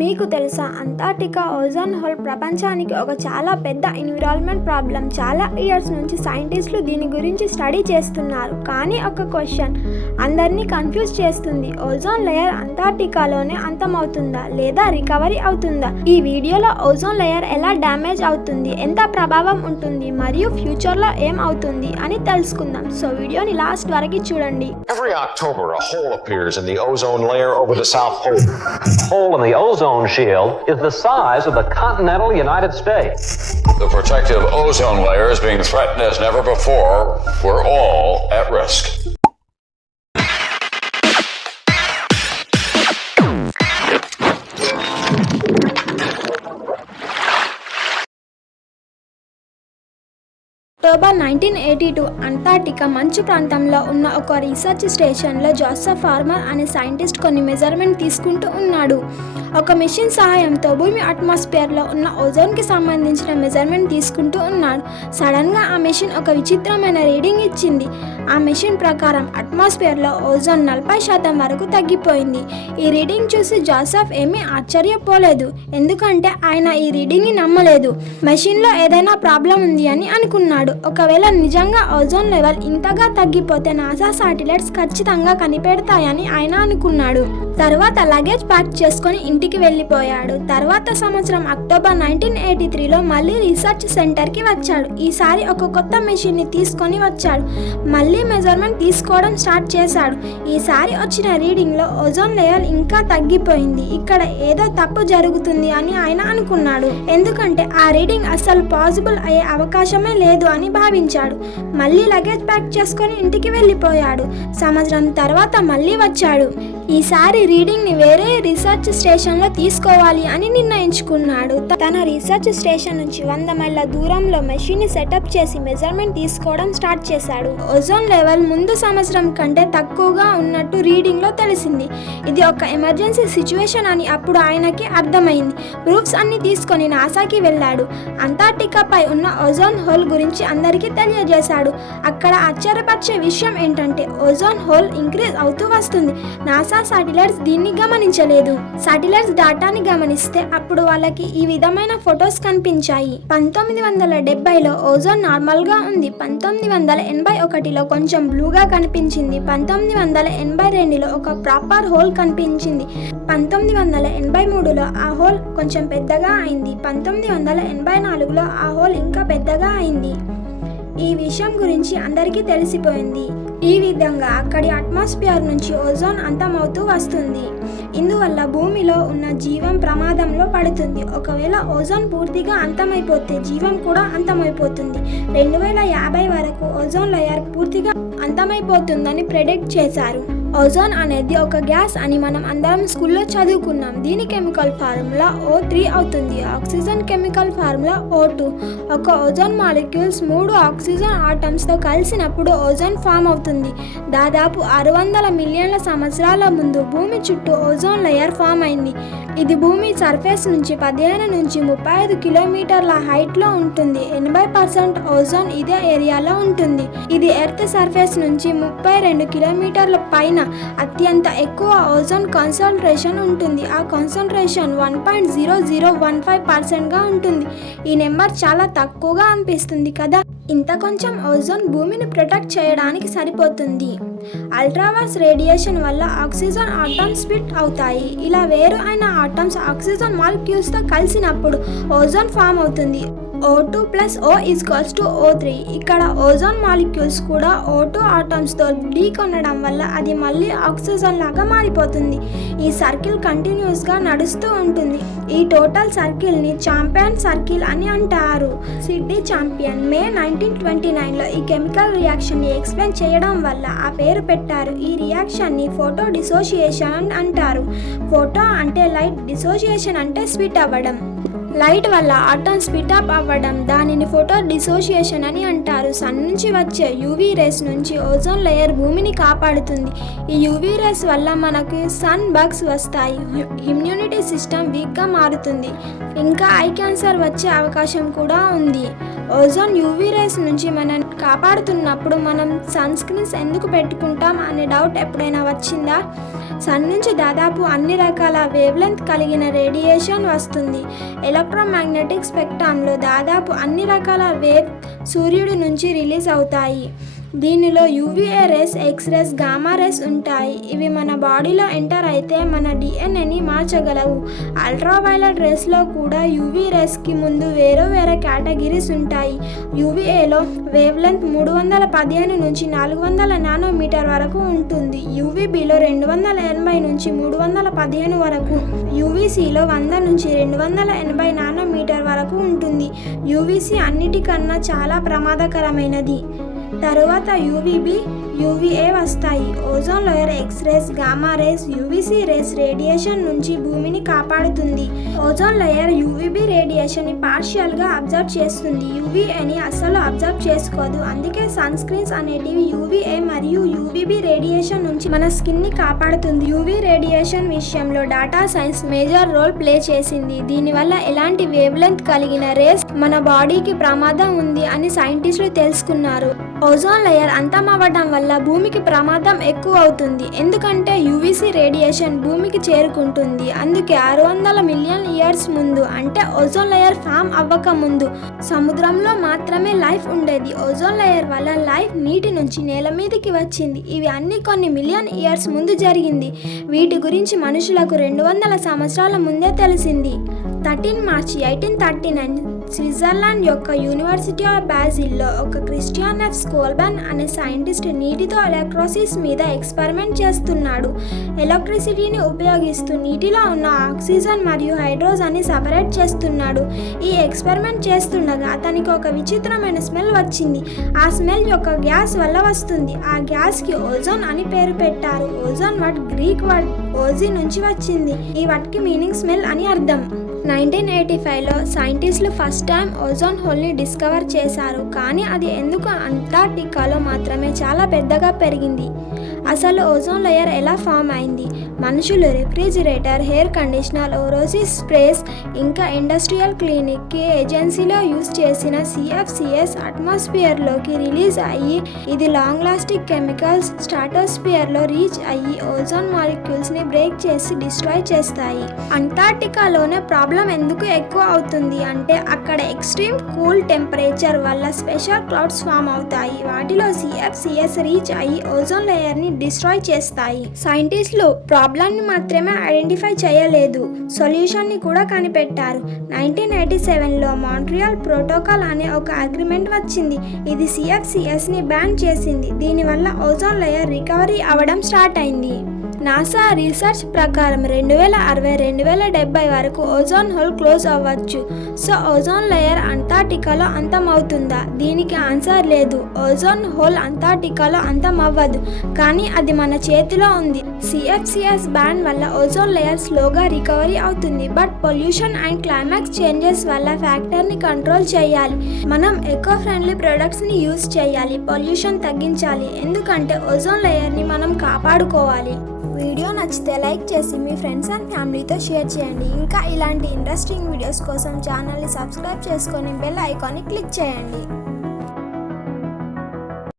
మీకు తెలుసా, Antarctica ozone whole ప్రపంచానికి ఒక చాలా పెద్ద ఎన్విరాన్మెంట్ ప్రాబ్లం. చాలా ఇయర్స్ నుంచి సైంటిస్టులు దీని గురించి స్టడీ చేస్తున్నారు. కానీ ఒక క్వశ్చన్ అందరినీ కన్ఫ్యూజ్ చేస్తుంది. ఓజోన్ లేయర్ అంటార్క్టికాలోనే అంతమవుతుందా లేదా రికవరీ అవుతుందా? ఈ వీడియోలో ఓజోన్ లేయర్ ఎలా డ్యామేజ్ అవుతుంది, ఎంత ప్రభావం ఉంటుంది మరియు ఫ్యూచర్లో ఏం అవుతుంది అని తెలుసుకుందాం. సో వీడియోని లాస్ట్ వరకు చూడండి. Every October, a hole appears in the ozone layer over the South Pole. The hole in the ozone shield is the size of the continental United States. The protective ozone layer is being threatened as never before. We're all at risk. October 1982 Antarctica మంచు ప్రాంతంలో ఉన్న ఒక research స్టేషన్లో Joseph farmer అనే scientist కొన్ని measurement తీసుకుంటూ ఉన్నాడు. ఒక మెషిన్ సహాయంతో భూమి అట్మాస్ఫియర్లో ఉన్న ఓజోన్కి సంబంధించిన మెజర్మెంట్ తీసుకుంటూ ఉన్నాడు. సడన్గా ఆ మెషిన్ ఒక విచిత్రమైన రీడింగ్ ఇచ్చింది. ఆ మెషిన్ ప్రకారం అట్మాస్ఫియర్లో ఓజోన్ 40% వరకు తగ్గిపోయింది. ఈ రీడింగ్ చూసి జోసెఫ్ ఏమీ ఆశ్చర్యపోలేదు, ఎందుకంటే ఆయన ఈ రీడింగ్ని నమ్మలేదు. మెషిన్లో ఏదైనా ప్రాబ్లం ఉంది అని అనుకున్నాడు. ఒకవేళ నిజంగా ఓజోన్ లెవెల్ ఇంతగా తగ్గిపోతే నాసా శాటిలైట్స్ ఖచ్చితంగా కనిపెడతాయని ఆయన అనుకున్నాడు. తర్వాత లగేజ్ ప్యాక్ చేసుకొని ఇంటికి వెళ్ళిపోయాడు. తర్వాత సంవత్సరం అక్టోబర్ 1983లో మళ్ళీ రీసెర్చ్ సెంటర్కి వచ్చాడు. ఈసారి ఒక కొత్త మెషిన్ని తీసుకొని వచ్చాడు. మళ్ళీ మెజర్మెంట్ తీసుకోవడం స్టార్ట్ చేశాడు. ఈసారి వచ్చిన రీడింగ్లో ఓజోన్ లేయర్ ఇంకా తగ్గిపోయింది. ఇక్కడ ఏదో తప్పు జరుగుతుంది అని ఆయన అనుకున్నాడు, ఎందుకంటే ఆ రీడింగ్ అస్సలు పాసిబుల్ అయ్యే అవకాశమే లేదు అని భావించాడు. మళ్ళీ లగేజ్ ప్యాక్ చేసుకొని ఇంటికి వెళ్ళిపోయాడు. సంవత్సరం తర్వాత మళ్ళీ వచ్చాడు. ఈసారి రీడింగ్ని వేరే రీసెర్చ్ స్టేషన్లో తీసుకోవాలి అని నిర్ణయించుకున్నాడు. తన రీసెర్చ్ స్టేషన్ నుంచి 100 మైళ్ళ దూరంలో మెషిన్ని సెటప్ చేసి మెజర్మెంట్ తీసుకోవడం స్టార్ట్ చేశాడు. ఓజోన్ లెవెల్ ముందు సంవత్సరం కంటే తక్కువగా ఉన్నట్టు రీడింగ్లో తెలిసింది. ఇది ఒక ఎమర్జెన్సీ సిచ్యువేషన్ అని అప్పుడు ఆయనకి అర్థమైంది. ప్రూఫ్స్ అన్ని తీసుకొని నాసాకి వెళ్ళాడు. అంటార్క్టికాపై ఉన్న ఓజోన్ హోల్ గురించి అందరికీ తెలియజేశాడు. అక్కడ ఆశ్చర్యపరిచే విషయం ఏంటంటే ఓజోన్ హోల్ ఇంక్రీజ్ అవుతూ వస్తుంది. నాసా శాటిలైట్స్ దీన్ని గమనించలేదు. శాటిలైట్స్ డాటాని గమనిస్తే అప్పుడు వాళ్ళకి ఈ విధమైన ఫొటోస్ కనిపించాయి. 1970లో ఓజోన్ నార్మల్ గా ఉంది. 1981లో కొంచెం బ్లూగా కనిపించింది. 1982లో ఒక ప్రాపర్ హోల్ కనిపించింది. 1983లో ఆ హోల్ కొంచెం పెద్దగా అయింది. 1984లో ఆ హోల్ ఇంకా పెద్దగా అయింది. ఈ విషయం గురించి అందరికీ తెలిసిపోయింది. ఈ విధంగా అక్కడి అట్మాస్ఫియర్ నుంచి ఓజోన్ అంతమవుతూ వస్తుంది. ఇందువల్ల భూమిలో ఉన్న జీవం ప్రమాదంలో పడుతుంది. ఒకవేళ ఓజోన్ పూర్తిగా అంతమైపోతే జీవం కూడా అంతమైపోతుంది. 2050 వరకు ఓజోన్ లేయర్ పూర్తిగా అంతమైపోతుందని ప్రెడిక్ట్ చేశారు. ఓజోన్ అనేది ఒక గ్యాస్ అని మనం అందరం స్కూల్లో చదువుకున్నాం. దీని కెమికల్ ఫార్ములా O3 అవుతుంది. Oxygen chemical formula O2. ఒక ఓజోన్ మాలిక్యూల్స్ 3 ఆక్సిజన్ ఆటమ్స్తో కలిసినప్పుడు ఓజోన్ ఫామ్ అవుతుంది. దాదాపు 600 మిలియన్ల సంవత్సరాల ముందు భూమి చుట్టూ ఓజోన్ లేయర్ ఫామ్ అయింది. ఇది భూమి సర్ఫేస్ నుంచి 15 నుంచి 35 కిలోమీటర్ల హైట్లో ఉంటుంది. 80% ఓజోన్ ఇదే ఏరియాలో ఉంటుంది. ఇది ఎర్త్ సర్ఫేస్ నుంచి 32 కిలోమీటర్ల పైన అత్యంత ఎక్కువ ఓజోన్ కాన్సంట్రేషన్ ఉంటుంది. ఆ కాన్సంట్రేషన్ 1.0015% గా ఉంటుంది. ఈ నెంబర్ చాలా తక్కువగా అనిపిస్తుంది కదా. ఇంత కొంచెం ఓజోన్ భూమిని ప్రొటెక్ట్ చేయడానికి సరిపోతుంది. అల్ట్రావైలెట్ రేడియేషన్ వల్ల ఆక్సిజన్ ఆటమ్స్ స్ప్లిట్ అవుతాయి. ఇలా వేరు అయిన ఆటమ్స్ ఆక్సిజన్ మాలిక్యూల్స్తో కలిసినప్పుడు ఓజోన్ ఫామ్ అవుతుంది. O2 + O = O3. ఇక్కడ ఓజోన్ మాలిక్యూల్స్ కూడా O2 ఆటమ్స్తో ఢీకొనడం వల్ల అది మళ్ళీ ఆక్సిజన్ లాగా మారిపోతుంది. ఈ సర్కిల్ కంటిన్యూస్గా నడుస్తూ ఉంటుంది. ఈ టోటల్ సర్కిల్ని ఛాంపియన్ సర్కిల్ అని అంటారు. సిడ్నీ ఛాంపియన్ మే 1929లో ఈ కెమికల్ రియాక్షన్ని ఎక్స్ప్లెయిన్ చేయడం వల్ల ఆ పేరు పెట్టారు. ఈ రియాక్షన్ని ఫోటో డిసోసియేషన్ అంటారు. ఫోటో అంటే లైట్, డిసోసియేషన్ అంటే స్ప్లిట్ అవ్వడం. లైట్ వల్ల ఆటమ్ స్ప్లిట్ అప్ అవ్వడం, దానిని ఫోటో డిసోసియేషన్ అని అంటారు. సన్ నుంచి వచ్చే యూవీ రేస్ నుంచి ఓజోన్ లేయర్ భూమిని కాపాడుతుంది. ఈ యూవీ రేస్ వల్ల మనకి సన్ బగ్స్ వస్తాయి. ఇమ్యూనిటీ సిస్టమ్ వీక్గా మారుతుంది. ఇంకా ఐ క్యాన్సర్ వచ్చే అవకాశం కూడా ఉంది. ఓజోన్ యూవీ రేస్ నుంచి మనం కాపాడుతున్నప్పుడు మనం సన్ స్క్రీన్స్ ఎందుకు పెట్టుకుంటాం అనే డౌట్ ఎప్పుడైనా వచ్చిందా? సన్ నుంచి దాదాపు అన్ని రకాల వేవ్ లెంత్ కలిగిన రేడియేషన్ వస్తుంది. ఎలక్ట్రోమాగ్నెటిక్ స్పెక్ట్రమ్లో దాదాపు అన్ని రకాల వేవ్ సూర్యుడి నుంచి రిలీజ్ అవుతాయి. దీనిలో UVA rays, X-rays, gamma rays ఉంటాయి. ఇవి మన బాడీలో ఎంటర్ అయితే మన డిఎన్ఏని మార్చగలవు. అల్ట్రావైలెట్ రేస్లో కూడా యూవీ రేస్కి ముందు వేరే కేటగిరీస్ ఉంటాయి. యూవీఏలో వేవ్ లెంత్ 315 నుంచి 400 నానోమీటర్ వరకు ఉంటుంది. యూవీబీలో 280 నుంచి 315 వరకు, యూవీసీలో 100 నుంచి 280 నానోమీటర్ వరకు ఉంటుంది. యూవీసీ అన్నిటికన్నా చాలా ప్రమాదకరమైనది. తరువాత యూవీబీ, యూవీఏ వస్తాయి. Ozone layer X-rays, gamma rays, UVC rays radiation నుంచి భూమిని కాపాడుతుంది. ఓజోన్ లేయర్ యూవీబీ రేడియేషన్ని పార్షియల్గా అబ్జర్వ్ చేస్తుంది, యూవీఏని అస్సలు అబ్జర్వ్ చేసుకోదు. అందుకే సన్ స్క్రీన్స్ అనేటివి యూవీఏ మరియు యూవీబీ రేడియేషన్ నుంచి మన స్కిన్ని కాపాడుతుంది. యూవీ రేడియేషన్ విషయంలో data science major role play చేసింది. దీనివల్ల ఎలాంటి వేవ్ లెంత్ కలిగిన రేస్ మన బాడీకి ప్రమాదం ఉంది అని సైంటిస్టులు తెలుసుకున్నారు. ఓజోన్ లేయర్ అంతమవ్వడం వల్ల భూమికి ప్రమాదం ఎక్కువ అవుతుంది. ఎందుకంటే యూవీసీ రేడియేషన్ భూమికి చేరుకుంటుంది. అందుకే 600 మిలియన్ ఇయర్స్ ముందు, అంటే ఓజోన్ లేయర్ ఫామ్ అవ్వక ముందు సముద్రంలో మాత్రమే లైఫ్ ఉండేది. ఓజోన్ లేయర్ వల్ల లైఫ్ నీటి నుంచి నేల మీదకి వచ్చింది. ఇవి అన్ని కొన్ని మిలియన్ ఇయర్స్ ముందు జరిగింది. వీటి గురించి మనుషులకు 200 సంవత్సరాల ముందే తెలిసింది. 13 మార్చి 1839 స్విట్జర్లాండ్ యొక్క యూనివర్సిటీ ఆఫ్ బాజిల్లో ఒక క్రిస్టియన్ ఎఫ్ స్కోల్బన్ అనే సైంటిస్ట్ నీటితో ఎలక్ట్రోసిస్ మీద ఎక్స్పెరిమెంట్ చేస్తున్నాడు. ఎలక్ట్రిసిటీని ఉపయోగిస్తూ నీటిలో ఉన్న ఆక్సిజన్ మరియు హైడ్రోజన్ని సపరేట్ చేస్తున్నాడు. ఈ ఎక్స్పెరిమెంట్ చేస్తుండగా అతనికి ఒక విచిత్రమైన స్మెల్ వచ్చింది. ఆ స్మెల్ యొక్క గ్యాస్ వల్ల వస్తుంది. ఆ గ్యాస్కి ఓజోన్ అని పేరు పెట్టారు. Ozone word Greek word OG నుంచి వచ్చింది. ఈ వర్డ్కి మీనింగ్ స్మెల్ అని అర్థం. 1985లో సైంటిస్టులు ఫస్ట్ టైం ఓజోన్ హోల్ని డిస్కవర్ చేశారు. కానీ అది ఎందుకు అంటార్క్టికాలో మాత్రమే చాలా పెద్దగా పెరిగింది? అసలు ఓజోన్ లేయర్ ఎలా ఫామ్ అయింది? మనుషులు రిఫ్రిజిరేటర్, హెయిర్ కండిషనర్, ఓరోసిస్ స్ప్రేస్, ఇంకా ఇండస్ట్రియల్ క్లీనింగ్కి ఏజెన్సీలో యూజ్ చేసిన CFCs అట్మాస్ఫియర్లోకి రిలీజ్ అయ్యి ఇది లాంగ్ లాస్టింగ్ కెమికల్స్ స్ట్రాటోస్ఫియర్లో రీచ్ అయ్యి ఓజోన్ మాలిక్యూల్స్ని బ్రేక్ చేసి డిస్ట్రాయ్ చేస్తాయి. అంటార్క్టికాలోనే ప్రాబ్లం ఎందుకు ఎక్కువ అవుతుంది అంటే అక్కడ ఎక్స్ట్రీమ్ కూల్ టెంపరేచర్ వల్ల స్పెషల్ క్లౌడ్స్ ఫామ్ అవుతాయి. వాటిలో CFCs రీచ్ అయ్యి ఓజోన్ లేయర్ని డిస్ట్రాయ్ చేస్తాయి. సైంటిస్టులు ప్రాబ్లంని మాత్రమే ఐడెంటిఫై చేయలేదు, సొల్యూషన్ని కూడా కనిపెట్టారు. 1987లో మాంట్రియాల్ ప్రోటోకాల్ అనే ఒక అగ్రిమెంట్ వచ్చింది. ఇది CFCsని బ్యాన్ చేసింది. దీనివల్ల ఓజోన్ లేయర్ రికవరీ అవ్వడం స్టార్ట్ అయింది. నాసా రీసెర్చ్ ప్రకారం 2060-2070 వరకు ఓజోన్ హోల్ క్లోజ్ అవ్వచ్చు. సో ఓజోన్ లేయర్ అంటార్క్టికాలో అంతమవుతుందా? దీనికి ఆన్సర్ లేదు. ఓజోన్ హోల్ అంటార్క్టికాలో అంతమవ్వదు, కానీ అది మన చేతిలో ఉంది. CFCs బ్యాన్ వల్ల ఓజోన్ లేయర్ స్లోగా రికవరీ అవుతుంది. But pollution and climax changes వల్ల ఫ్యాక్టర్ని కంట్రోల్ చేయాలి. మనం ఎకో ఫ్రెండ్లీ ప్రొడక్ట్స్ని యూజ్ చేయాలి. పొల్యూషన్ తగ్గించాలి. ఎందుకంటే ఓజోన్ లేయర్ని మనం కాపాడుకోవాలి. వీడియో నచ్చితే లైక్ చేసి మీ ఫ్రెండ్స్ అండ్ ఫ్యామిలీతో షేర్ చేయండి. ఇంకా ఇలాంటి ఇంట్రెస్టింగ్ వీడియోస్ కోసం ఛానల్ని సబ్స్క్రైబ్ చేసుకొని బెల్ ఐకాన్ని క్లిక్ చేయండి.